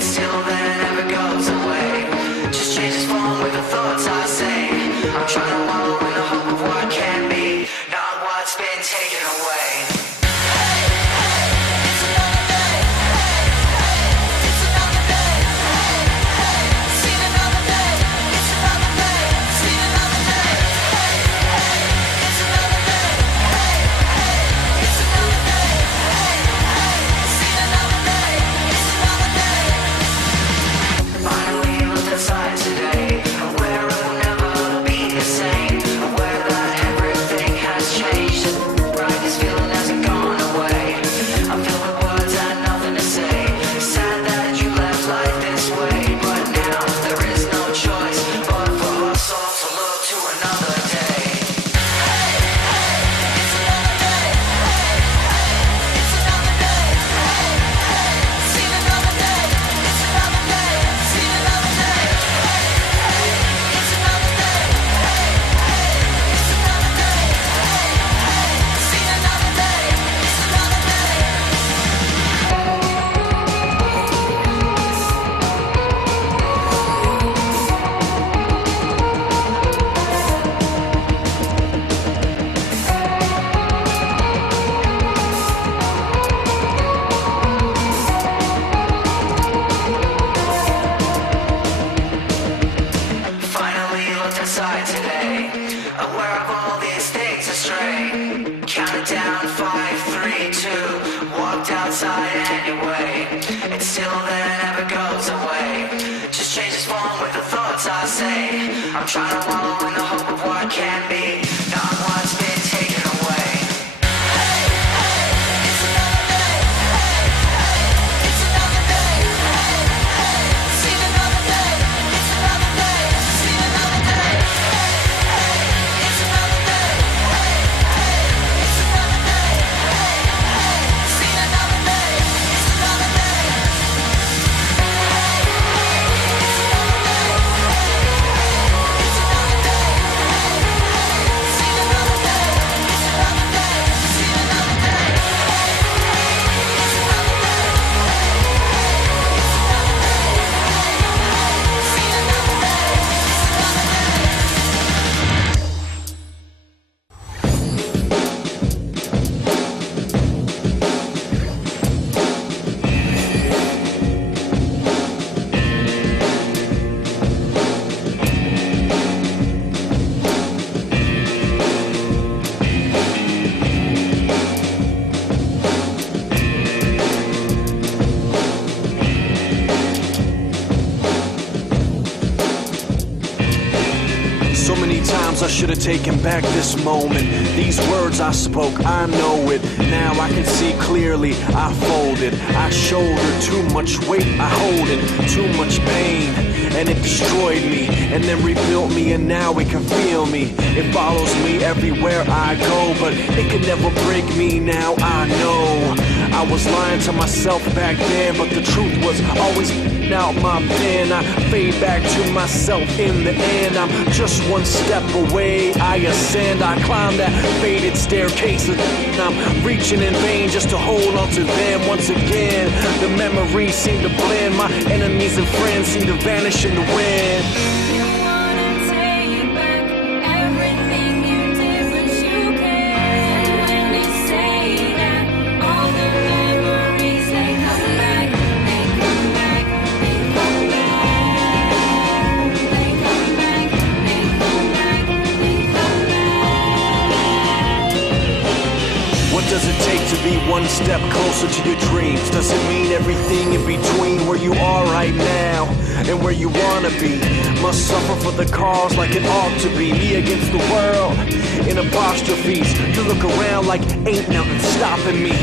still then never goes away. Just changes form with the thoughts I say. I'm trying to wallow in the hope of what can be, not what's been taken away. I'm trying to wallow in the hope of what can be, not what's been taken away. It's another day. It's another day. Seen another day. It's another day. Seen another day. It's another day. It's another day. Seen another day. It's another day. I should have taken back this moment. These words I spoke, I know it. Now I can see clearly. I folded, I shouldered too much weight. I hold it, too much pain, and it destroyed me, and then rebuilt me, and now it can feel me. It follows me everywhere I go, but it can never break me. Now I know I was lying to myself back then, but the truth was always out my pen. I fade back to myself in the end. I'm just one step away. I ascend, I climb that faded staircase, and I'm reaching in vain just to hold on to them. Once again, the memories seem to blend. My enemies and friends seem to vanish in the wind. Does it take to be one step closer to your dreams? Does it mean everything in between where you are right now and where you wanna be? Must suffer for the cause like it ought to be. Me against the world in apostrophes. You look around like ain't nothing stopping me.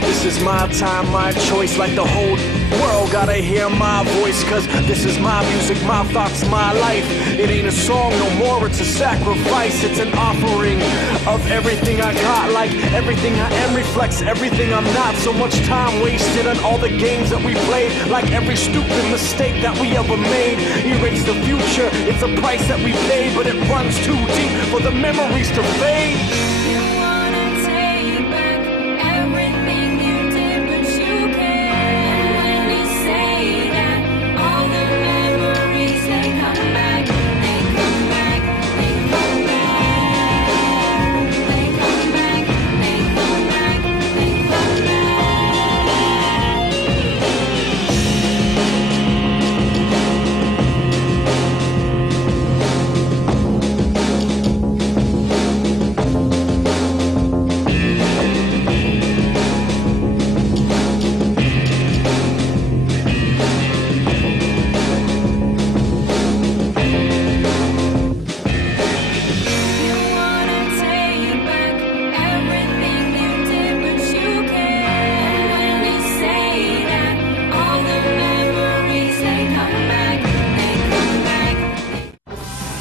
This is my time, my choice, like the whole world gotta hear my voice. Cause this is my music, my thoughts, my life. It ain't a song no more, it's a sacrifice. It's an offering of everything I got. Like everything I am reflects everything I'm not. So much time wasted on all the games that we played. Like every stupid mistake that we ever made. Erase the future, it's a price that we pay. But it runs too deep for the memories to fade. Everything you did, but you can't. When you say that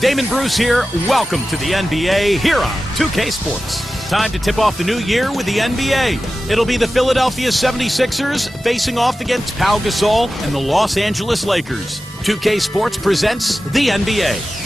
Damon Bruce here. Welcome to the NBA here on 2K Sports. Time to tip off the new year with the NBA. It'll be the Philadelphia 76ers facing off against Pau Gasol and the Los Angeles Lakers. 2K Sports presents the NBA.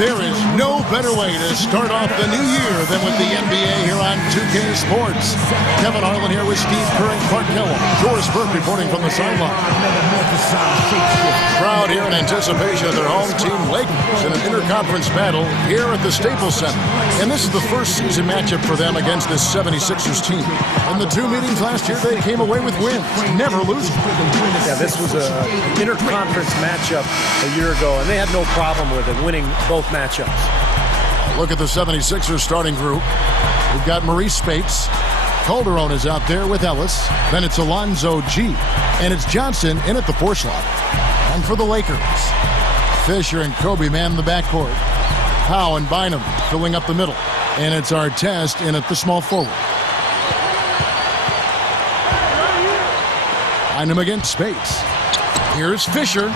There is no better way to start off the new year than with the NBA here on 2K Sports. Kevin Harlan here with Steve Kerr and Clark Kellogg. Doris Burke reporting from the sideline. Crowd here in anticipation of their home team Lakers in an interconference battle here at the Staples Center. And this is the first season matchup for them against this 76ers team. In the two meetings last year, they came away with wins, never losing. Yeah, this was an interconference matchup a year ago, and they had no problem with it, winning both matchups. Look at the 76ers starting group. We've got Maurice Spates. Calderon is out there with Ellis. Then it's Alonzo G. And it's Johnson in at the 4 slot. And for the Lakers, Fisher and Kobe man in the backcourt. Howe and Bynum filling up the middle. And it's Artest in at the small forward. Bynum against Spates. Here's Fisher.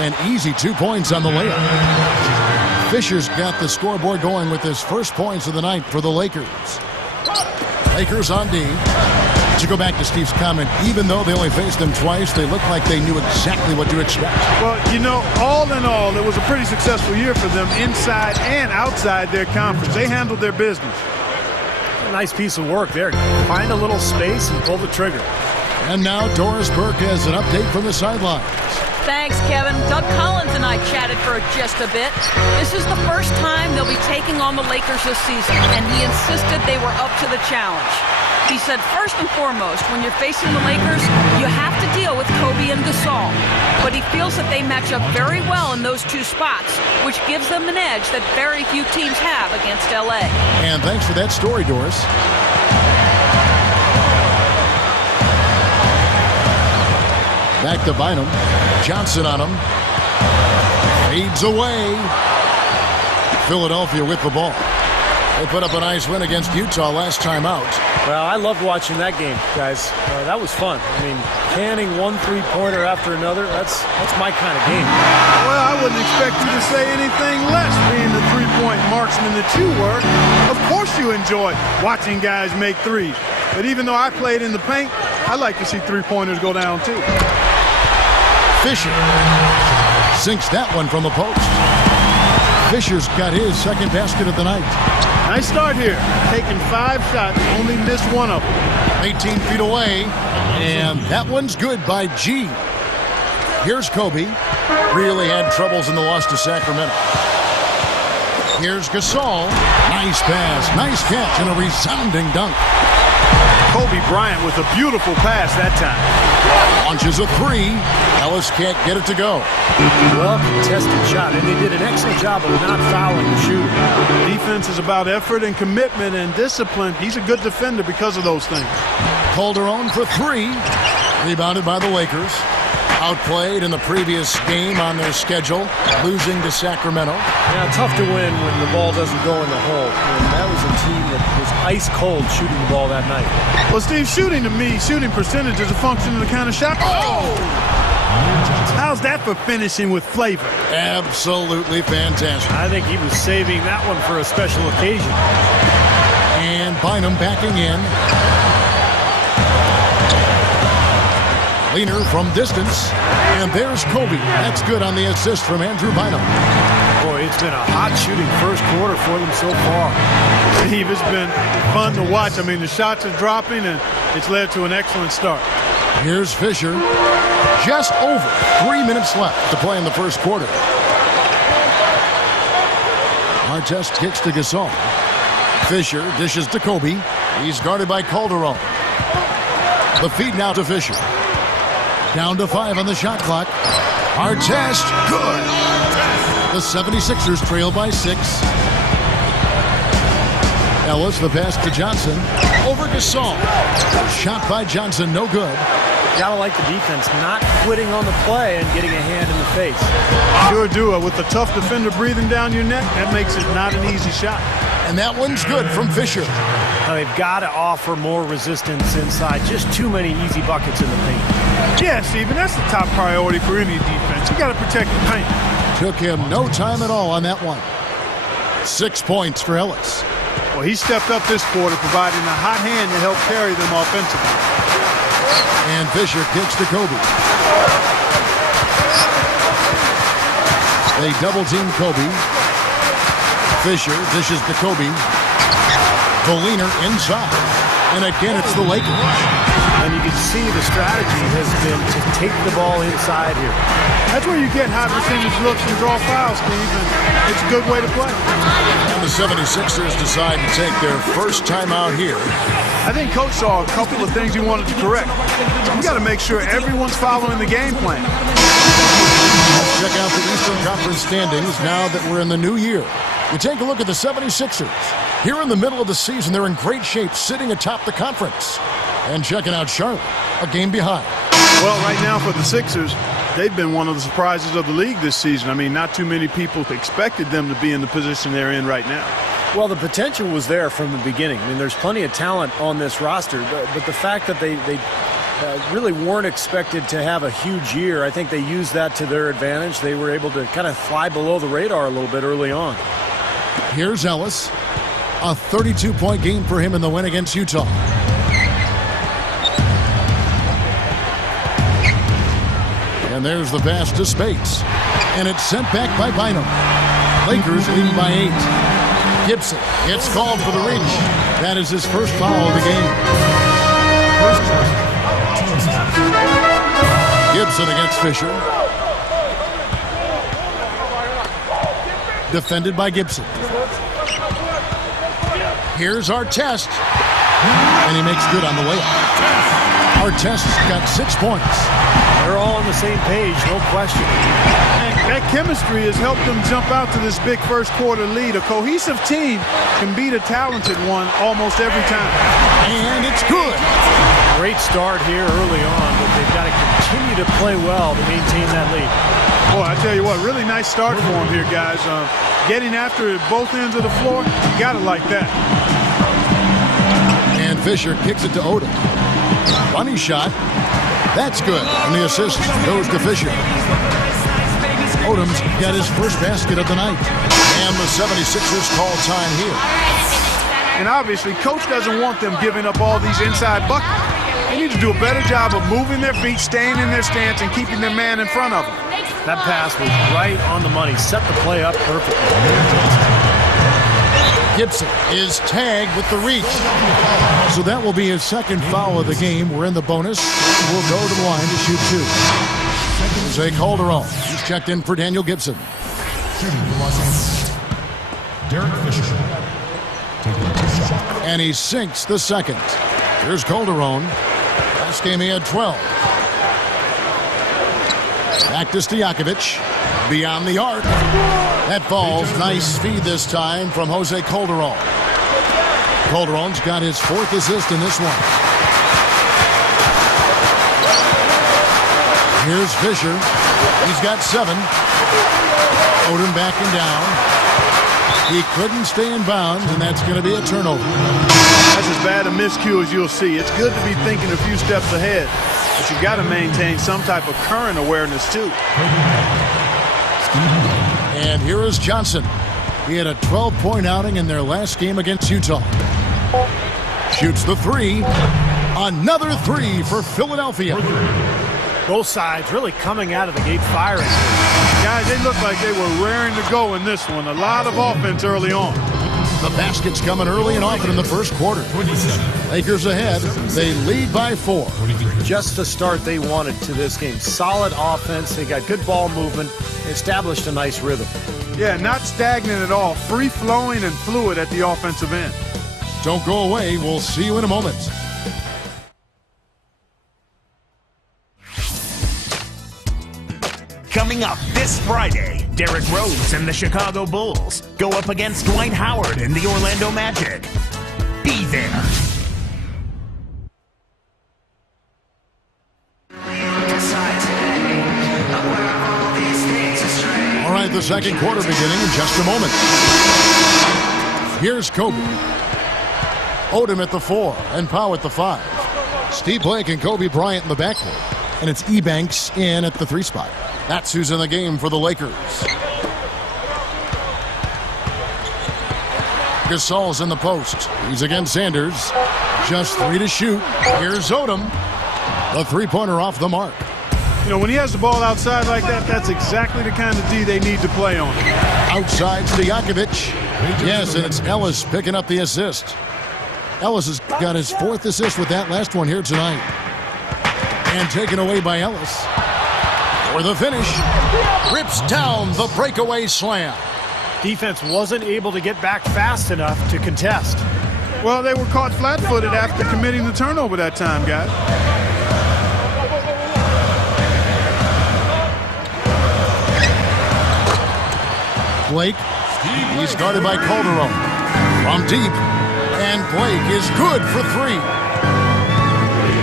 An easy 2 points on the layup. Fisher's got the scoreboard going with his first points of the night for the Lakers. Lakers on D. To go back to Steve's comment, even though they only faced them twice, they looked like they knew exactly what to expect. Well, you know, all in all, it was a pretty successful year for them inside and outside their conference. They handled their business. A nice piece of work there. Find a little space and pull the trigger. And now Doris Burke has an update from the sidelines. Thanks, Kevin. Doug Collins and I chatted for just a bit. This is the first time they'll be taking on the Lakers this season, and he insisted they were up to the challenge. He said, first and foremost, when you're facing the Lakers, you have to deal with Kobe and Gasol. But he feels that they match up very well in those two spots, which gives them an edge that very few teams have against LA. And thanks for that story, Doris. Back to Bynum. Johnson on him. Fades away. Philadelphia with the ball. They put up a nice win against Utah last time out. Well, I loved watching that game, guys. That was fun. I mean, canning one three-pointer after another, that's my kind of game. Well, I wouldn't expect you to say anything less, being the three-point marksman that you were. Of course you enjoy watching guys make threes. But even though I played in the paint, I like to see three-pointers go down too. Fisher sinks that one from the post. Fisher's got his second basket of the night. Nice start here. Taking 5 shots, only missed one of them. 18 feet away, and that one's good by G. Here's Kobe. Really had troubles in the loss to Sacramento. Here's Gasol. Nice pass, nice catch, and a resounding dunk. Kobe Bryant with a beautiful pass that time. Launches a three. Ellis can't get it to go. Well contested shot, and they did an excellent job of not fouling the shooter. Defense is about effort and commitment and discipline. He's a good defender because of those things. Calderon for three. Rebounded by the Lakers. Outplayed in the previous game on their schedule, losing to Sacramento. Yeah, tough to win when the ball doesn't go in the hole. And that was a team that was ice cold shooting the ball that night. Well, Steve, shooting to me, shooting percentage is a function of the kind of shot. Oh! How's How's that for finishing with flavor? Absolutely fantastic. I think he was saving that one for a special occasion. And Bynum backing in. Leaner from distance. And there's Kobe. That's good on the assist from Andrew Bynum. Boy, it's been a hot shooting first quarter for them so far. Steve, it's been fun to watch. I mean, the shots are dropping, and it's led to an excellent start. Here's Fisher. Just over 3 minutes left to play in the first quarter. Artest kicks to Gasol. Fisher dishes to Kobe. He's guarded by Calderon. The feed now to Fisher. Down to 5 on the shot clock. Artest, good. The 76ers trail by 6. Ellis, the pass to Johnson. Over Gasol. Shot by Johnson, no good. Gotta like the defense not quitting on the play and getting a hand in the face. Sure do. With a tough defender breathing down your neck, that makes it not an easy shot. And that one's good from Fisher. Now, they've got to offer more resistance inside. Just too many easy buckets in the paint. Yeah, Stephen, that's the top priority for any defense. You got to protect the paint. Took him no time at all on that one. 6 points for Ellis. Well, he stepped up this quarter, providing a hot hand to help carry them offensively. And Fisher kicks to Kobe. They double team Kobe. Fisher dishes to Kobe. The leaner inside. And again, it's the Lakers. And you can see the strategy has been to take the ball inside here. That's where you get high percentage looks and draw fouls, Steve, and it's a good way to play. And the 76ers decide to take their first time out here. I think Coach saw a couple of things he wanted to correct. You got to make sure everyone's following the game plan. Check out the Eastern Conference standings now that we're in the new year. You take a look at the 76ers. Here in the middle of the season, they're in great shape, sitting atop the conference. And checking out Charlotte, a game behind. Well, right now for the Sixers, they've been one of the surprises of the league this season. I mean, not too many people expected them to be in the position they're in right now. Well, the potential was there from the beginning. I mean, there's plenty of talent on this roster, but the fact that they really weren't expected to have a huge year, I think they used that to their advantage. They were able to kind of fly below the radar a little bit early on. Here's Ellis. A 32-point game for him in the win against Utah. And there's the pass to Spates. And it's sent back by Bynum. Lakers leading by 8. Gibson gets called for the reach. That is his first foul of the game. Gibson against Fisher. Defended by Gibson. Here's Artest. And he makes good on the layup. Artest's got 6 points. They're all on the same page, no question. And that chemistry has helped them jump out to this big first quarter lead. A cohesive team can beat a talented one almost every time. And it's good. Great start here early on, but they've got to continue to play well to maintain that lead. Boy, I tell you what, really nice start for them here, guys. Getting after it both ends of the floor, you got to like that. And Fisher kicks it to Odom. Funny shot. That's good. And the assist goes to Fisher. Odom's got his first basket of the night. And the 76ers call time here. And obviously, Coach doesn't want them giving up all these inside buckets. They need to do a better job of moving their feet, staying in their stance, and keeping their man in front of them. That pass was right on the money. Set the play up perfectly. Gibson is tagged with the reach. So that will be his second foul of the game. We're in the bonus. We'll go to the line to shoot 2. Jose Calderon. He's checked in for Daniel Gibson. Derek Fisher. And he sinks the second. Here's Calderon. Last game he had 12. Back to Stojakovic. Beyond the arc. That falls. Nice feed this time from Jose Calderon. Calderon's got his 4th assist in this one. Here's Fisher. He's got 7. Odom backing down. He couldn't stay in bounds, and that's going to be a turnover. That's as bad a miscue as you'll see. It's good to be thinking a few steps ahead, but but you've got to maintain some type of current awareness too. And here is Johnson. He had a 12-point outing in their last game against Utah. Shoots the three. Another three for Philadelphia. Both sides really coming out of the gate firing. Guys, they look like they were raring to go in this one. A lot of offense early on. The basket's coming early and often in the first quarter. Lakers ahead. They lead by 4. Just the start they wanted to this game. Solid offense. They got good ball movement. Established a nice rhythm. Yeah, not stagnant at all. Free-flowing and fluid at the offensive end. Don't go away. We'll see you in a moment. Coming up this Friday, Derrick Rose and the Chicago Bulls go up against Dwight Howard and the Orlando Magic. Be there. All right, the second quarter beginning in just a moment. Here's Kobe. Odom at the 4 and Powell at the 5. Steve Blake and Kobe Bryant in the backcourt. And it's Ebanks in at the 3 spot. That's who's in the game for the Lakers. Gasol's in the post. He's against Sanders. Just 3 to shoot. Here's Odom. The three-pointer off the mark. You know, when he has the ball outside like that, that's exactly the kind of D they need to play on. Outside Stojakovic. Yes, and it's Ellis picking up the assist. Ellis has got his 4th assist with that last one here tonight. And taken away by Ellis. For the finish. Rips down the breakaway slam. Defense wasn't able to get back fast enough to contest. Well, they were caught flat-footed after committing the turnover that time, guys. Blake. He's guarded by Calderon. From deep. And Blake is good for 3.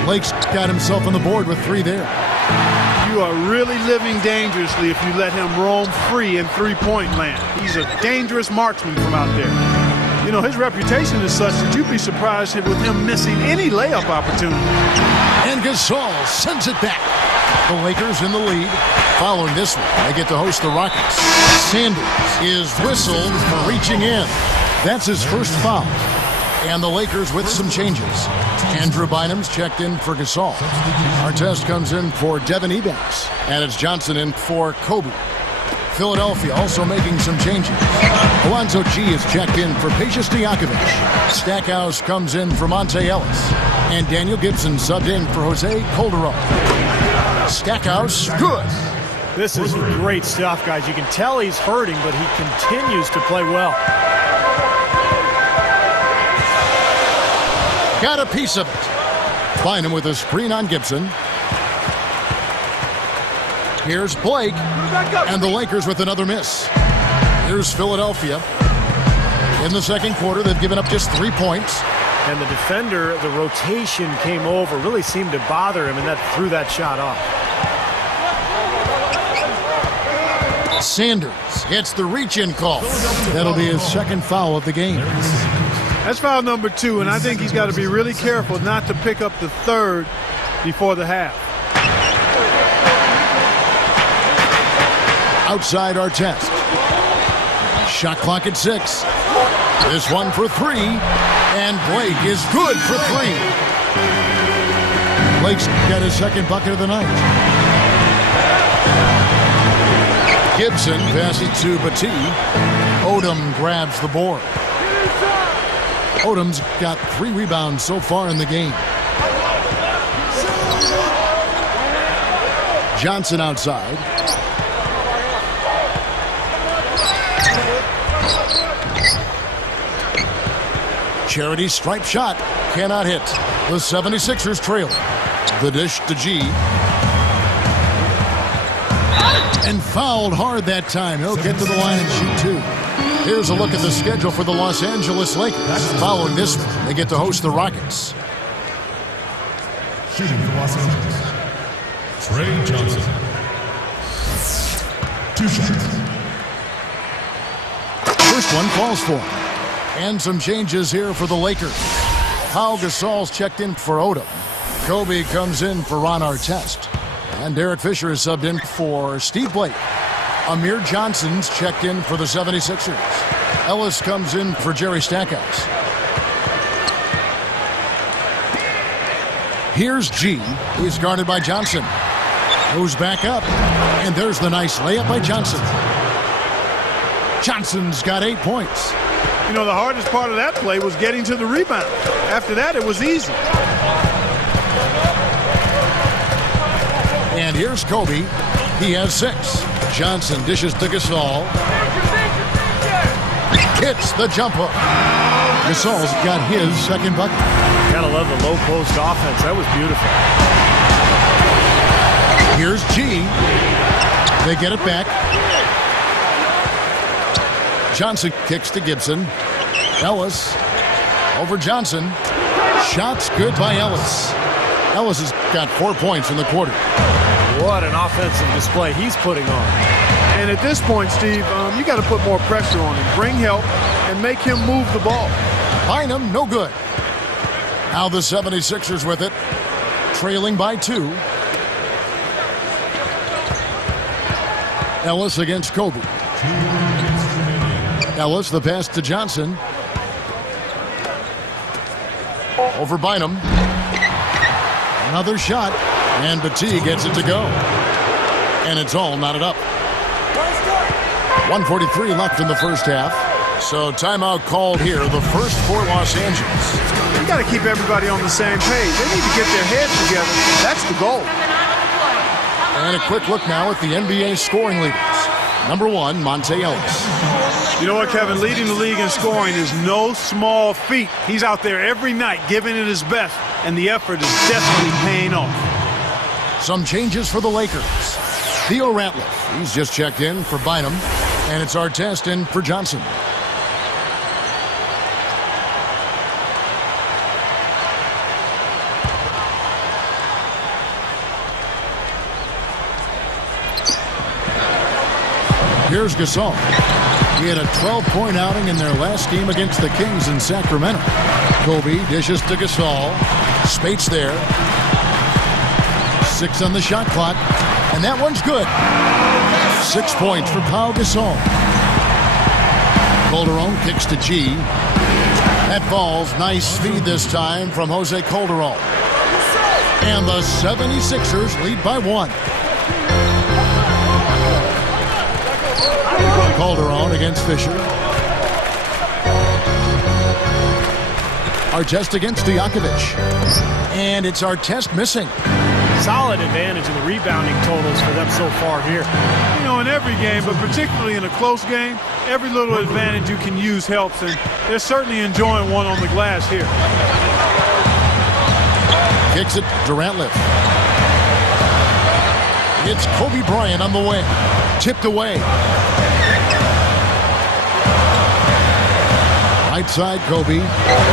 Blake's got himself on the board with 3 there. You are really living dangerously if you let him roam free in three-point land. He's a dangerous marksman from out there. You know, his reputation is such that you'd be surprised with him missing any layup opportunity. And Gasol sends it back. The Lakers in the lead. Following this one, they get to host the Rockets. Sanders is whistled for reaching in. That's his first foul. And the Lakers with some changes. Andrew Bynum's checked in for Gasol. Artest comes in for Devin Ebanks. And it's Johnson in for Kobe. Philadelphia also making some changes. Alonzo G is checked in for Peja Stojakovic. Stackhouse comes in for Monte Ellis. And Daniel Gibson subbed in for Jose Calderon. Stackhouse, good. This is great stuff, guys. You can tell he's hurting, but he continues to play well. Got a piece of it. Bynum with a screen on Gibson. Here's Blake. And the Lakers with another miss. Here's Philadelphia. In the second quarter, they've given up just 3 points. And the defender, the rotation came over, really seemed to bother him, and that threw that shot off. Sanders gets the reach-in call. That'll be his second foul of the game. That's foul number 2, and I think he's got to be really careful not to pick up the 3rd before the half. Outside Artest. Shot clock at 6. This one for 3. And Blake is good for 3. Blake's got his second bucket of the night. Gibson passes to Petit. Odom grabs the board. Odom's got 3 rebounds so far in the game. Johnson outside. Charity stripe shot. Cannot hit. The 76ers trail. The dish to G. And fouled hard that time. He'll get to the line and shoot 2. Here's a look at the schedule for the Los Angeles Lakers. Following this one, they get to host the Rockets. Shooting for Los Angeles, Trey Johnson. 2 shots. First one falls for him. And some changes here for the Lakers. Pau Gasol's checked in for Odom. Kobe comes in for Ron Artest. And Derek Fisher is subbed in for Steve Blake. Amir Johnson's checked in for the 76ers. Ellis comes in for Jerry Stackhouse. Here's G. He's guarded by Johnson. Moves back up. And there's the nice layup by Johnson. Johnson's got 8 points. You know, the hardest part of that play was getting to the rebound. After that, it was easy. And here's Kobe. He has 6. Johnson dishes to Gasol. Hits the jump hook. Gasol's got his second bucket. Gotta love the low post offense. That was beautiful. Here's G. They get it back. Johnson kicks to Gibson. Ellis over Johnson. Shots good by Ellis. Ellis has got 4 points in the quarter. What an offensive display he's putting on. And at this point, Steve, you got to put more pressure on him. Bring help and make him move the ball. Bynum, no good. Now the 76ers with it. Trailing by 2. Ellis against Kobe. Ellis, the pass to Johnson. Over Bynum. Another shot. And Battie gets it to go. And it's all knotted up. 1:43 left in the first half. So timeout called here, the first for Los Angeles. You got to keep everybody on the same page. They need to get their heads together. That's the goal. And a quick look now at the NBA scoring leaders. Number 1, Monte Ellis. You know what, Kevin? Leading the league in scoring is no small feat. He's out there every night giving it his best, and the effort is definitely paying off. Some changes for the Lakers. Theo Ratliff, he's just checked in for Bynum, and it's Artest in for Johnson. Here's Gasol. He had a 12-point outing in their last game against the Kings in Sacramento. Kobe dishes to Gasol. Spates there. 6 on the shot clock. And that one's good. 6 points for Pau Gasol. Calderon kicks to G. That falls. Nice speed this time from Jose Calderon. And the 76ers lead by 1. Calderon against Fisher. Artest against Stojakovic. And it's Artest missing. Solid advantage in the rebounding totals for them so far here. You know, in every game, but particularly in a close game, every little advantage you can use helps, and they're certainly enjoying one on the glass here. Kicks it to Ratliff. It's Kobe Bryant on the way. Tipped away. Right side, Kobe.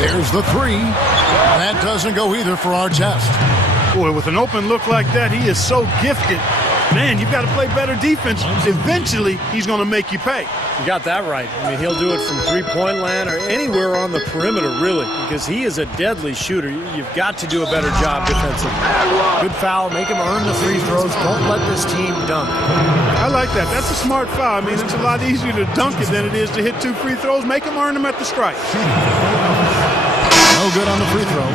There's the 3. That doesn't go either for Artest. Boy, with an open look like that, he is so gifted. Man, you've got to play better defense. Eventually, he's going to make you pay. You got that right. I mean, he'll do it from three-point land or anywhere on the perimeter, really, because he is a deadly shooter. You've got to do a better job defensively. Good foul. Make him earn the free throws. Don't let this team dunk. I like that. That's a smart foul. I mean, it's a lot easier to dunk it than it is to hit 2 free throws. Make him earn them at the strike. No good on the free throw.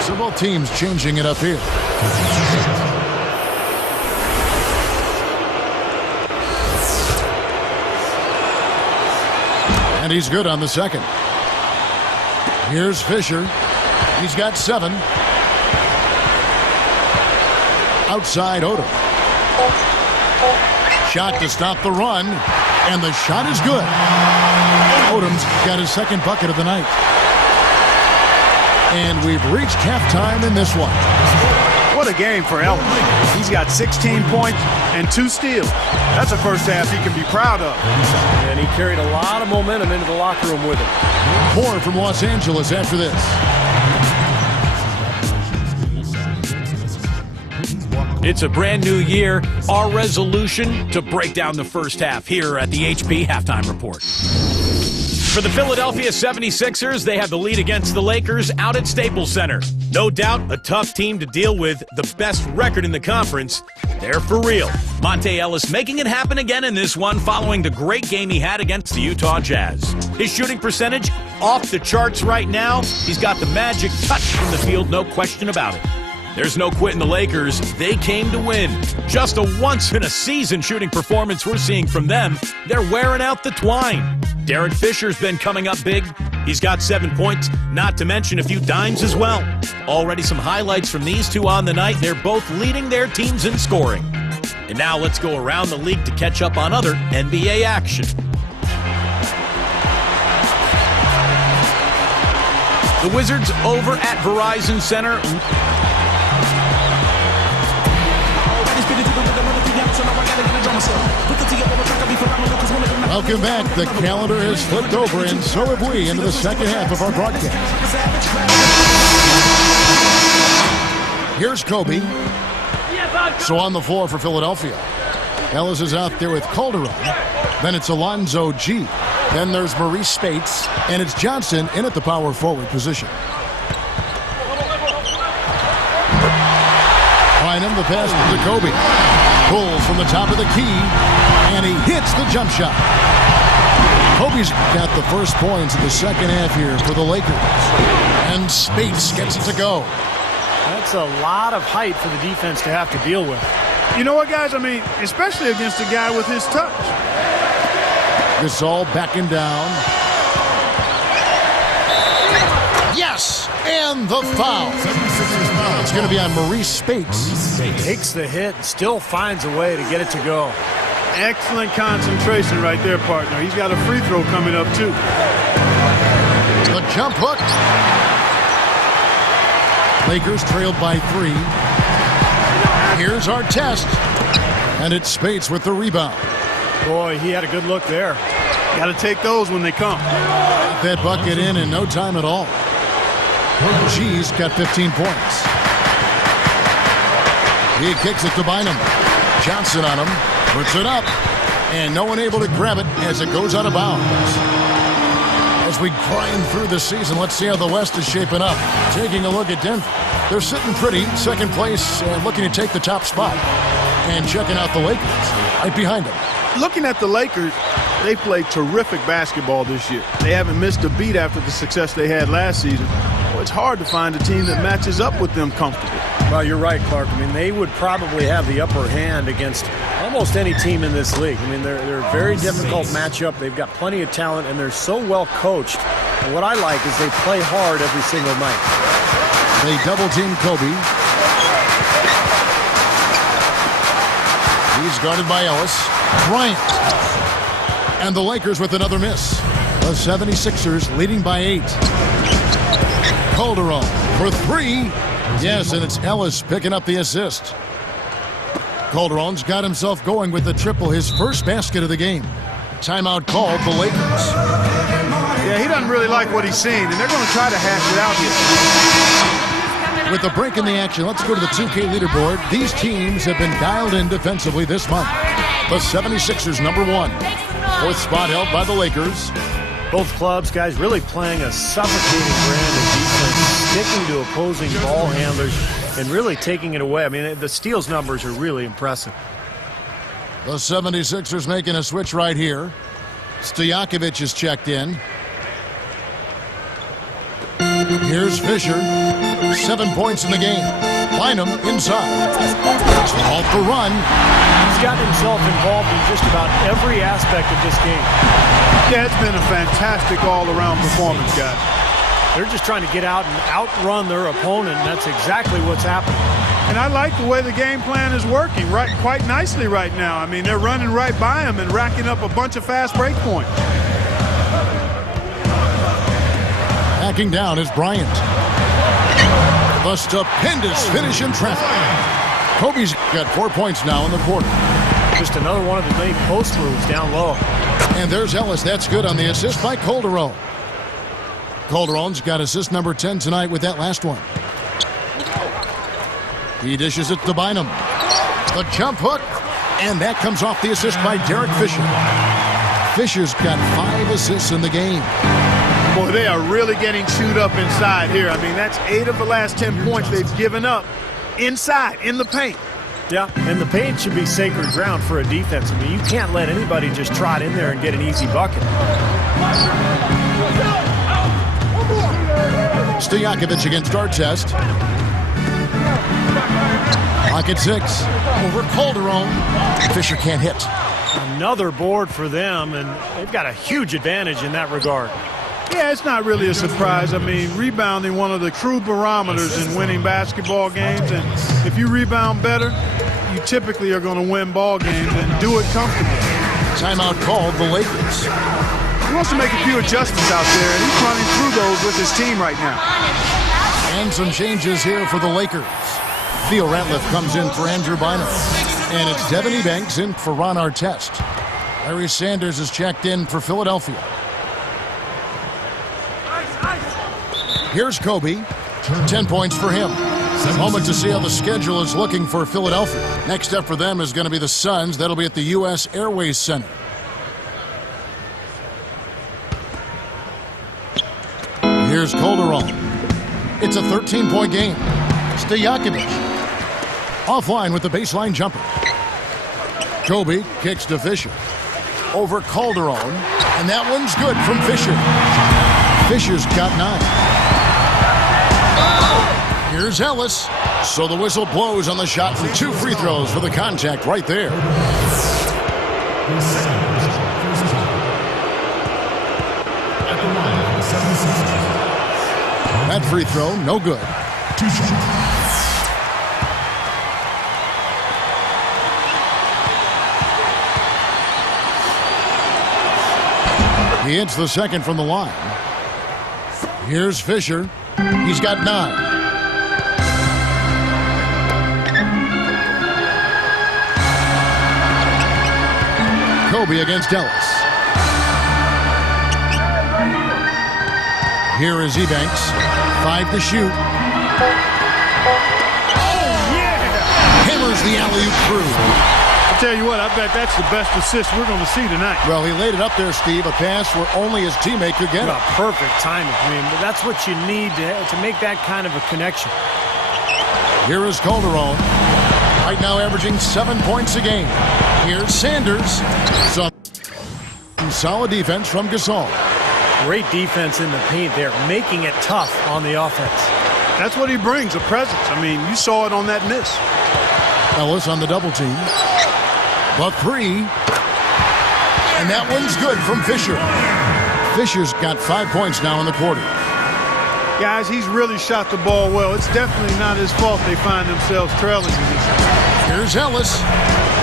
So both teams changing it up here. And he's good on the second. Here's Fisher. He's got 7. Outside Odom. Shot to stop the run. And the shot is good. Odom's got his second bucket of the night. And we've reached halftime in this one. What a game for Ellis. He's got 16 points and 2 steals. That's a first half he can be proud of. And he carried a lot of momentum into the locker room with him. More from Los Angeles after this. It's a brand new year. Our resolution to break down the first half here at the HP Halftime Report. For the Philadelphia 76ers, they have the lead against the Lakers out at Staples Center. No doubt a tough team to deal with, the best record in the conference. They're for real. Monte Ellis making it happen again in this one following the great game he had against the Utah Jazz. His shooting percentage off the charts right now. He's got the magic touch from the field, no question about it. There's no quitting the Lakers. They came to win. Just a once-in-a-season shooting performance we're seeing from them. They're wearing out the twine. Derek Fisher's been coming up big. He's got 7 points, not to mention a few dimes as well. Already some highlights from these two on the night. They're both leading their teams in scoring. And now let's go around the league to catch up on other NBA action. The Wizards over at Verizon Center. Welcome back. The calendar has flipped over, and so have we, into the second half of our broadcast. Here's Kobe. So on the floor for Philadelphia. Ellis is out there with Calderon. Then it's Alonzo G. Then there's Maurice Spates, and it's Johnson in at the power forward position. Bynum, the pass to Kobe. Pulls from the top of the key, and he hits the jump shot. Kobe's got the first points of the second half here for the Lakers. And Spates gets it to go. That's a lot of height for the defense to have to deal with. You know what, guys? I mean, especially against a guy with his touch. Gasol backing down. Yes! And the foul. It's going to be on Maurice Spates. Takes the hit, still finds a way to get it to go. Excellent concentration right there, partner. He's got a free throw coming up, too. The jump hook. Lakers trailed by 3. Here's our test. And it's Spates with the rebound. Boy, he had a good look there. Got to take those when they come. Got that bucket in no time at all. G's got 15 points. He kicks it to Bynum. Johnson on him. Puts it up. And no one able to grab it as it goes out of bounds. As we grind through the season, let's see how the West is shaping up. Taking a look at Denver. They're sitting pretty, second place, and looking to take the top spot. And checking out the Lakers right behind them. Looking at the Lakers, they played terrific basketball this year. They haven't missed a beat after the success they had last season. Well, it's hard to find a team that matches up with them comfortably. Well, you're right, Clark. I mean, they would probably have the upper hand against almost any team in this league. I mean, they're a very difficult matchup. They've got plenty of talent, and they're so well coached. And what I like is they play hard every single night. They double-team Kobe. He's guarded by Ellis. Bryant. And the Lakers with another miss. The 76ers leading by 8. Calderon for 3. Yes, and it's Ellis picking up the assist. Calderon's got himself going with the triple, his first basket of the game. Timeout called the Lakers. Yeah, he doesn't really like what he's seeing, and they're going to try to hash it out here. With the break in the action, let's go to the 2K leaderboard. These teams have been dialed in defensively this month. The 76ers, number 1. Fourth spot held by the Lakers. Both clubs, guys, really playing a suffocating brand of defense, sticking to opposing ball handlers, and really taking it away. I mean, the steals numbers are really impressive. The 76ers making a switch right here. Stojakovic is checked in. Here's Fisher. 7 points in the game. Bynum inside. Off the run. He's gotten himself involved in just about every aspect of this game. Yeah, it's been a fantastic all-around performance, guys. They're just trying to get out and outrun their opponent, and that's exactly what's happening. And I like the way the game plan is working quite nicely right now. I mean, they're running right by him and racking up a bunch of fast break points. Backing down is Bryant. The stupendous finish in traffic. Kobe's got 4 points now in the quarter. Just another one of the many post moves down low. And there's Ellis. That's good on the assist by Calderon. Calderon's got assist number 10 tonight with that last one. He dishes it to Bynum. The jump hook. And that comes off the assist by Derek Fisher. Fisher's got 5 assists in the game. Boy, they are really getting chewed up inside here. I mean, that's 8 of the last 10 points they've given up inside, in the paint. Yeah, and the paint should be sacred ground for a defense. I mean, you can't let anybody just trot in there and get an easy bucket. Stojakovic against Artest. Pocket 6. Over Calderon. Fisher can't hit. Another board for them, and they've got a huge advantage in that regard. Yeah, it's not really a surprise. I mean, rebounding one of the true barometers in winning basketball games, and if you rebound better, you typically are going to win ball games and do it comfortably. Timeout called the Lakers. He wants to make a few adjustments out there, and he's running through those with his team right now. And some changes here for the Lakers. Theo Ratliff comes in for Andrew Bynum. And it's Devin Ebanks in for Ron Artest. Larry Sanders is checked in for Philadelphia. Here's Kobe. 10 points for him. A moment to see how the schedule is looking for Philadelphia. Next up for them is going to be the Suns. That'll be at the U.S. Airways Center. Here's Calderon. It's a 13-point game. Stojakovic offline with the baseline jumper. Kobe kicks to Fisher. Over Calderon. And that one's good from Fisher. Fisher's got 9. Here's Ellis. So the whistle blows on the shot and 2 free throws for the contact right there. That free throw, no good. 2 shots. He hits the second from the line. Here's Fisher. He's got 9. Kobe against Ellis. Here is Ebanks. 5 to shoot. Hammers the alley-oop through. I'll tell you what, I bet that's the best assist we're going to see tonight. Well, he laid it up there, Steve, a pass where only his teammate could get it. Perfect timing. I mean, that's what you need to make that kind of a connection. Here is Calderon. Right now averaging 7 points a game. Here's Sanders. Some solid defense from Gasol. Great defense in the paint there, making it tough on the offense. That's what he brings, a presence. I mean, you saw it on that miss. Ellis on the double team. The 3. And that one's good from Fisher. Fisher's got 5 points now in the quarter. Guys, he's really shot the ball well. It's definitely not his fault they find themselves trailing in this. Here's Ellis.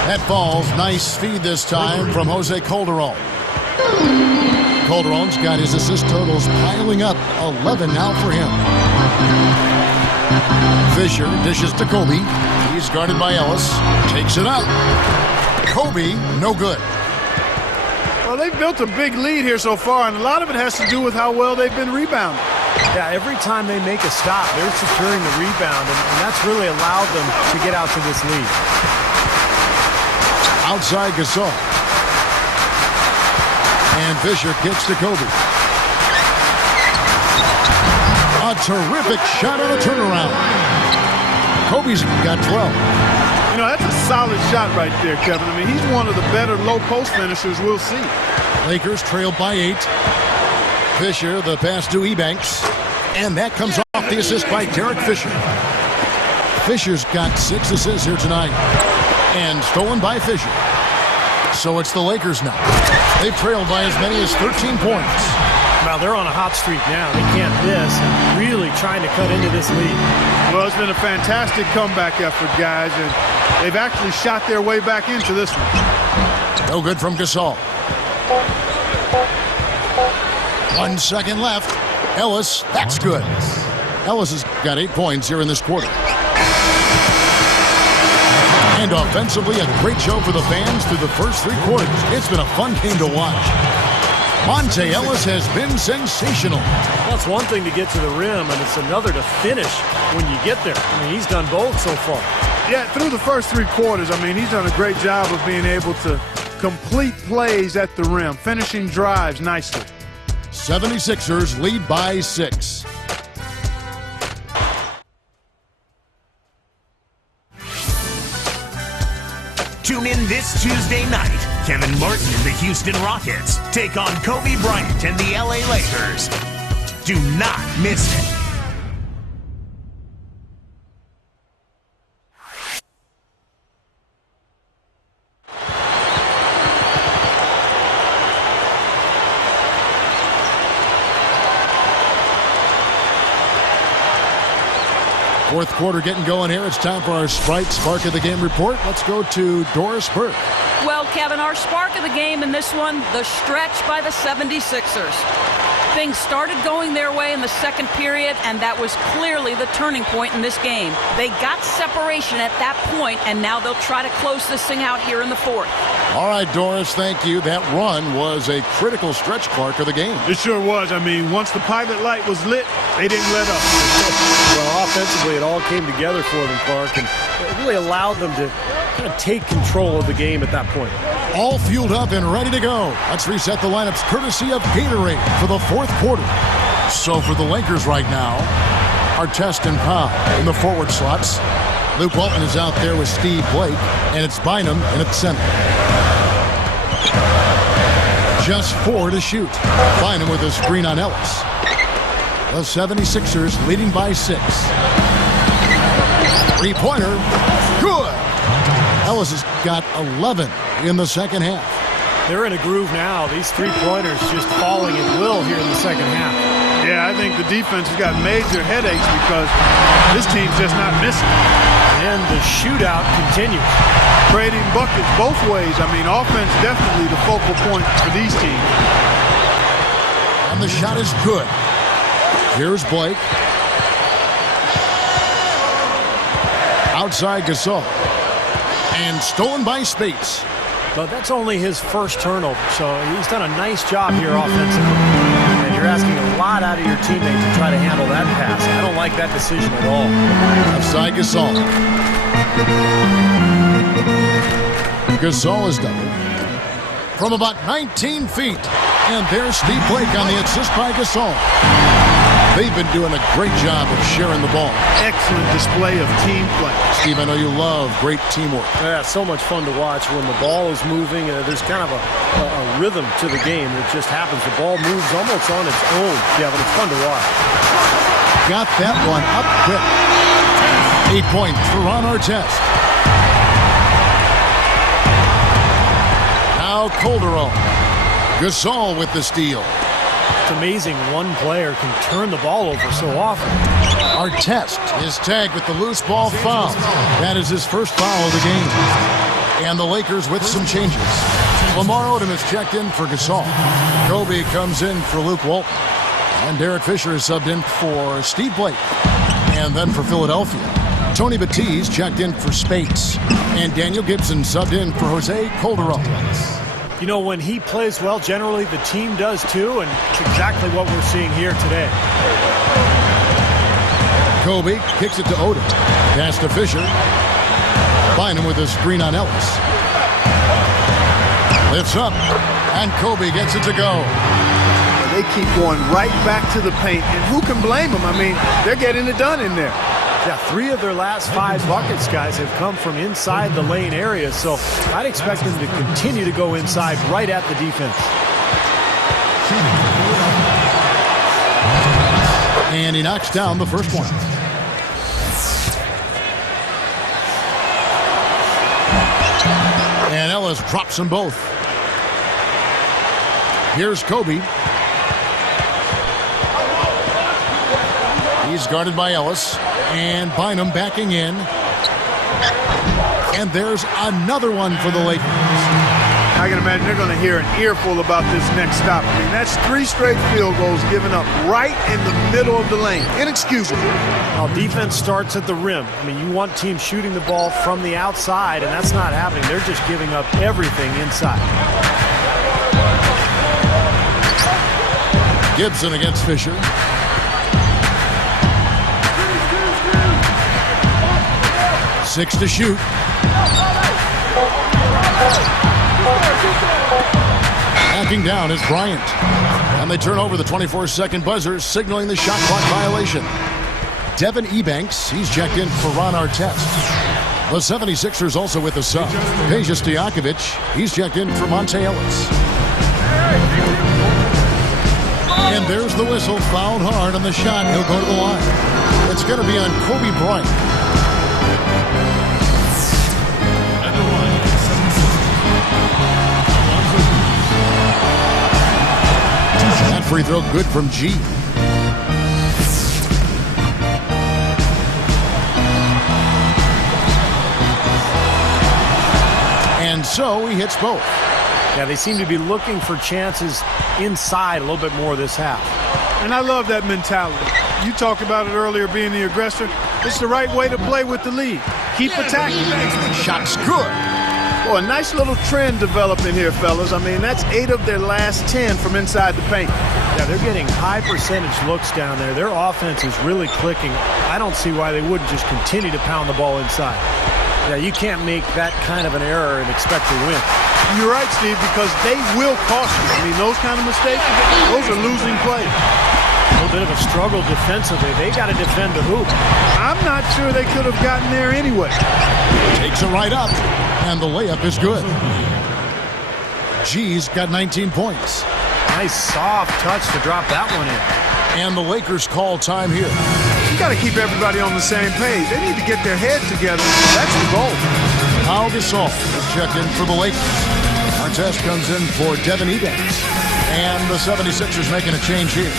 That falls. Nice feed this time from Jose Calderon. Calderon's got his assist totals piling up. 11 now for him. Fisher dishes to Kobe. He's guarded by Ellis. Takes it up. Kobe, no good. Well, they've built a big lead here so far, and a lot of it has to do with how well they've been rebounding. Yeah, every time they make a stop, they're securing the rebound, and that's really allowed them to get out to this lead. Outside Gasol. And Fisher kicks to Kobe. A terrific shot on a turnaround. Kobe's got 12. You know, that's a solid shot right there, Kevin. I mean, he's one of the better low-post finishers we'll see. Lakers trailed by 8. Fisher, the pass to Ebanks. And that comes off the assist by Derek Fisher. Fisher's got 6 assists here tonight. And stolen by Fisher. So it's the Lakers now. They've trailed by as many as 13 points. Well, they're on a hot streak now. They can't miss, and really trying to cut into this lead. Well, it's been a fantastic comeback effort, guys, and they've actually shot their way back into this one. No good from Gasol. 1 second left. Ellis, that's good. Ellis has got 8 points here in this quarter. And offensively, a great show for the fans through the first 3 quarters. It's been a fun game to watch. Monte Ellis has been sensational. Well, it's one thing to get to the rim, and it's another to finish when you get there. I mean, he's done both so far. Yeah, through the first 3 quarters, I mean, he's done a great job of being able to complete plays at the rim, finishing drives nicely. 76ers lead by 6. Tune in this Tuesday night. Kevin Martin and the Houston Rockets take on Kobe Bryant and the LA Lakers. Do not miss it. Fourth quarter getting going here. It's time for our Sprite Spark of the Game report. Let's go to Doris Burke. Well, Kevin, our spark of the game in this one, the stretch by the 76ers. Things started going their way in the second period, and that was clearly the turning point in this game. They got separation at that point, and now they'll try to close this thing out here in the fourth. All right, Doris, thank you. That run was a critical stretch, Clark, of the game. It sure was. I mean, once the pilot light was lit, they didn't let up. Well, offensively, it all came together for them, Clark, and it really allowed them to kind of take control of the game at that point. All fueled up and ready to go. Let's reset the lineups courtesy of Gatorade for the fourth quarter. So for the Lakers right now, Artest and Powell in the forward slots. Luke Walton is out there with Steve Blake, and it's Bynum in at center. Just 4 to shoot. Bynum with a screen on Ellis. The 76ers leading by 6. Three-pointer. Good. Ellis has got 11 in the second half. They're in a groove now. These three-pointers just falling at will here in the second half. Yeah, I think the defense has got major headaches because this team's just not missing. And the shootout continues. Trading buckets both ways. I mean, offense definitely the focal point for these teams. And the shot is good. Here's Blake. Outside Gasol. And stolen by Spates. But that's only his first turnover, so he's done a nice job here offensively. And you're asking a lot out of your teammate to try to handle that pass. I don't like that decision at all. Outside Gasol. Gasol is doubled from about 19 feet. And there's Steve Blake on the assist by Gasol. They've been doing a great job of sharing the ball. Excellent display of team play. Steve, I know you love great teamwork. Yeah, so much fun to watch when the ball is moving. There's kind of a rhythm to the game that just happens. The ball moves almost on its own, Kevin. It's fun to watch. Got that one up quick. 8 points for Ron Artest. Now Calderon. Gasol with the steal. It's amazing one player can turn the ball over so often. Artest is tagged with the loose ball foul. That is his first foul of the game. And the Lakers with some changes. Lamar Odom is checked in for Gasol. Kobe comes in for Luke Walton. And Derek Fisher is subbed in for Steve Blake. And then for Philadelphia, Tony Batiste checked in for Spates. And Daniel Gibson subbed in for Jose Calderon. You know, when he plays well, generally the team does too, and it's exactly what we're seeing here today. Kobe kicks it to Odom. Pass to Fisher. Bynum with a screen on Ellis. Lifts up, and Kobe gets it to go. They keep going right back to the paint, and who can blame them? I mean, they're getting it done in there. Yeah, 3 of their last 5 buckets, guys, have come from inside the lane area, so I'd expect them to continue to go inside right at the defense. And he knocks down the first one. And Ellis drops them both. Here's Kobe. He's guarded by Ellis. And Bynum backing in. And there's another one for the Lakers. I can imagine they're going to hear an earful about this next stop. I mean, that's 3 straight field goals given up right in the middle of the lane. Inexcusable. Now, defense starts at the rim. I mean, you want teams shooting the ball from the outside, and that's not happening. They're just giving up everything inside. Gibson against Fisher. Six to shoot. Backing down is Bryant. And they turn over the 24-second buzzer, signaling the shot clock violation. Devin Ebanks, he's checked in for Ron Artest. The 76ers also with the sub. Peja Stojakovic, he's checked in for Monte Ellis. And there's the whistle, fouled hard on the shot. He'll go to the line. It's going to be on Kobe Bryant. At the line, 76. That free throw good from G. And so he hits both. Yeah, they seem to be looking for chances inside a little bit more this half. And I love that mentality. You talked about it earlier, being the aggressor. It's the right way to play with the lead. Keep attacking. Shot's good. Boy, a nice little trend developing here, fellas. I mean, that's 8 of their last 10 from inside the paint. Yeah, they're getting high percentage looks down there. Their offense is really clicking. I don't see why they wouldn't just continue to pound the ball inside. Yeah, you can't make that kind of an error and expect to win. You're right, Steve, because they will cost you. I mean, those kind of mistakes, those are losing plays. A little bit of a struggle defensively. They got to defend the hoop. I'm not sure they could have gotten there anyway. Takes it right up, and the layup is good. G's got 19 points. Nice soft touch to drop that one in. And the Lakers call time here. You got to keep everybody on the same page. They need to get their head together. That's the goal. Pau Gasol is checked in for the Lakers. Artest comes in for Devin Ebanks. And the 76ers making a change here.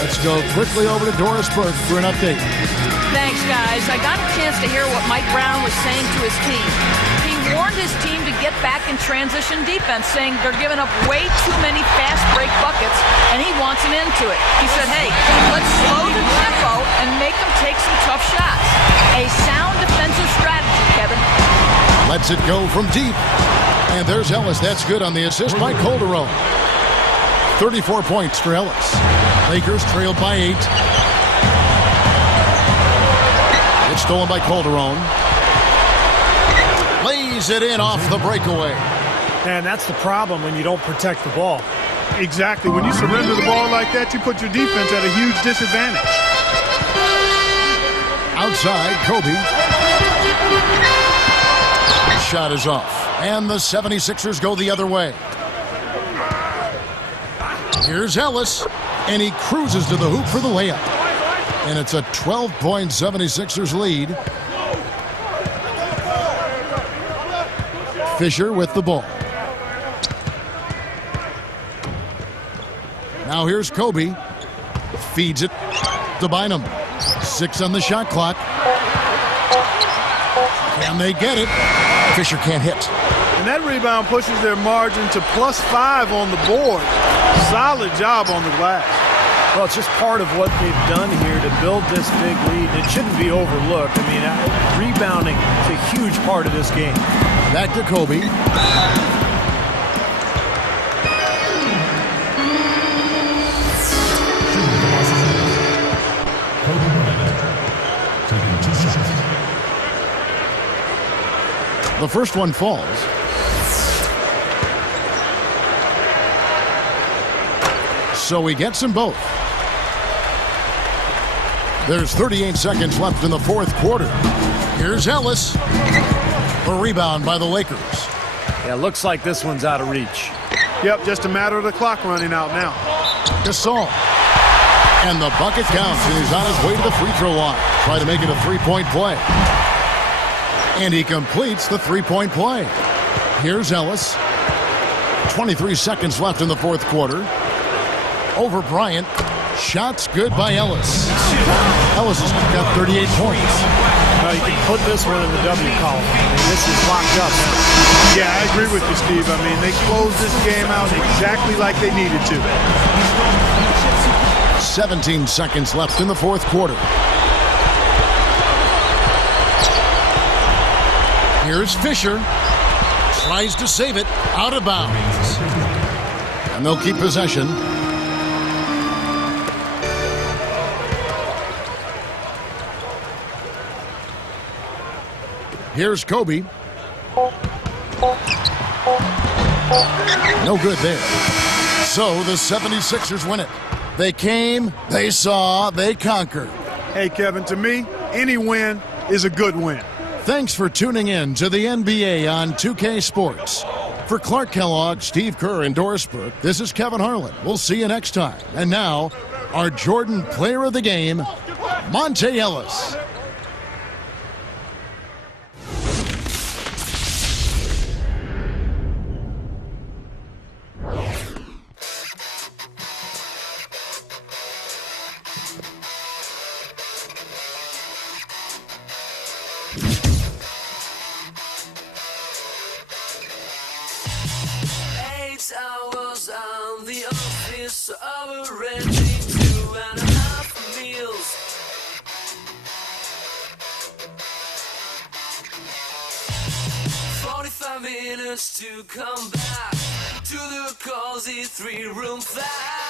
Let's go quickly over to Doris Burke for an update. Thanks, guys. I got a chance to hear what Mike Brown was saying to his team. He warned his team to get back in transition defense, saying they're giving up way too many fast break buckets, and he wants an end to it. He said, hey, let's slow the tempo and make them take some tough shots. A sound defensive strategy, Kevin. Lets it go from deep. And there's Ellis. That's good on the assist by Calderon. 34 points for Ellis. Lakers trailed by 8. It's stolen by Calderon. Lays it in off the breakaway. And that's the problem when you don't protect the ball. Exactly. When you surrender the ball like that, you put your defense at a huge disadvantage. Outside, Kobe. Shot is off. And the 76ers go the other way. Here's Ellis. And he cruises to the hoop for the layup. And it's a 12-point 76ers lead. Fisher with the ball. Now here's Kobe. Feeds it to Bynum. 6 on the shot clock. Can they get it? Fisher can't hit. And that rebound pushes their margin to +5 on the board. Solid job on the glass. Well, it's just part of what they've done here to build this big lead. It shouldn't be overlooked. I mean, rebounding is a huge part of this game. Back to Kobe. Kobe Bryant taking 2 shots. The first one falls. So he gets them both. There's 38 seconds left in the fourth quarter. Here's Ellis. A rebound by the Lakers. Yeah, looks like this one's out of reach. Yep, just a matter of the clock running out now. Gasol. And the bucket counts, and he's on his way to the free throw line. Try to make it a three-point play. And he completes the three-point play. Here's Ellis. 23 seconds left in the fourth quarter. Over Bryant. Shots good by Ellis. Ellis has got 38 points. Well, you can put this one in the W column. I mean, this is locked up now. Yeah, I agree with you, Steve. I mean, they closed this game out exactly like they needed to. 17 seconds left in the fourth quarter. Here's Fisher. Tries to save it. Out of bounds. And they'll keep possession. Here's Kobe. No good there. So the 76ers win it. They came, they saw, they conquered. Hey, Kevin, to me, any win is a good win. Thanks for tuning in to the NBA on 2K Sports. For Clark Kellogg, Steve Kerr, and Doris Burke, this is Kevin Harlan. We'll see you next time. And now, our Jordan Player of the Game, Monte Ellis. On the office already 2.5 meals. 45 minutes to come back to the cozy 3-room flat.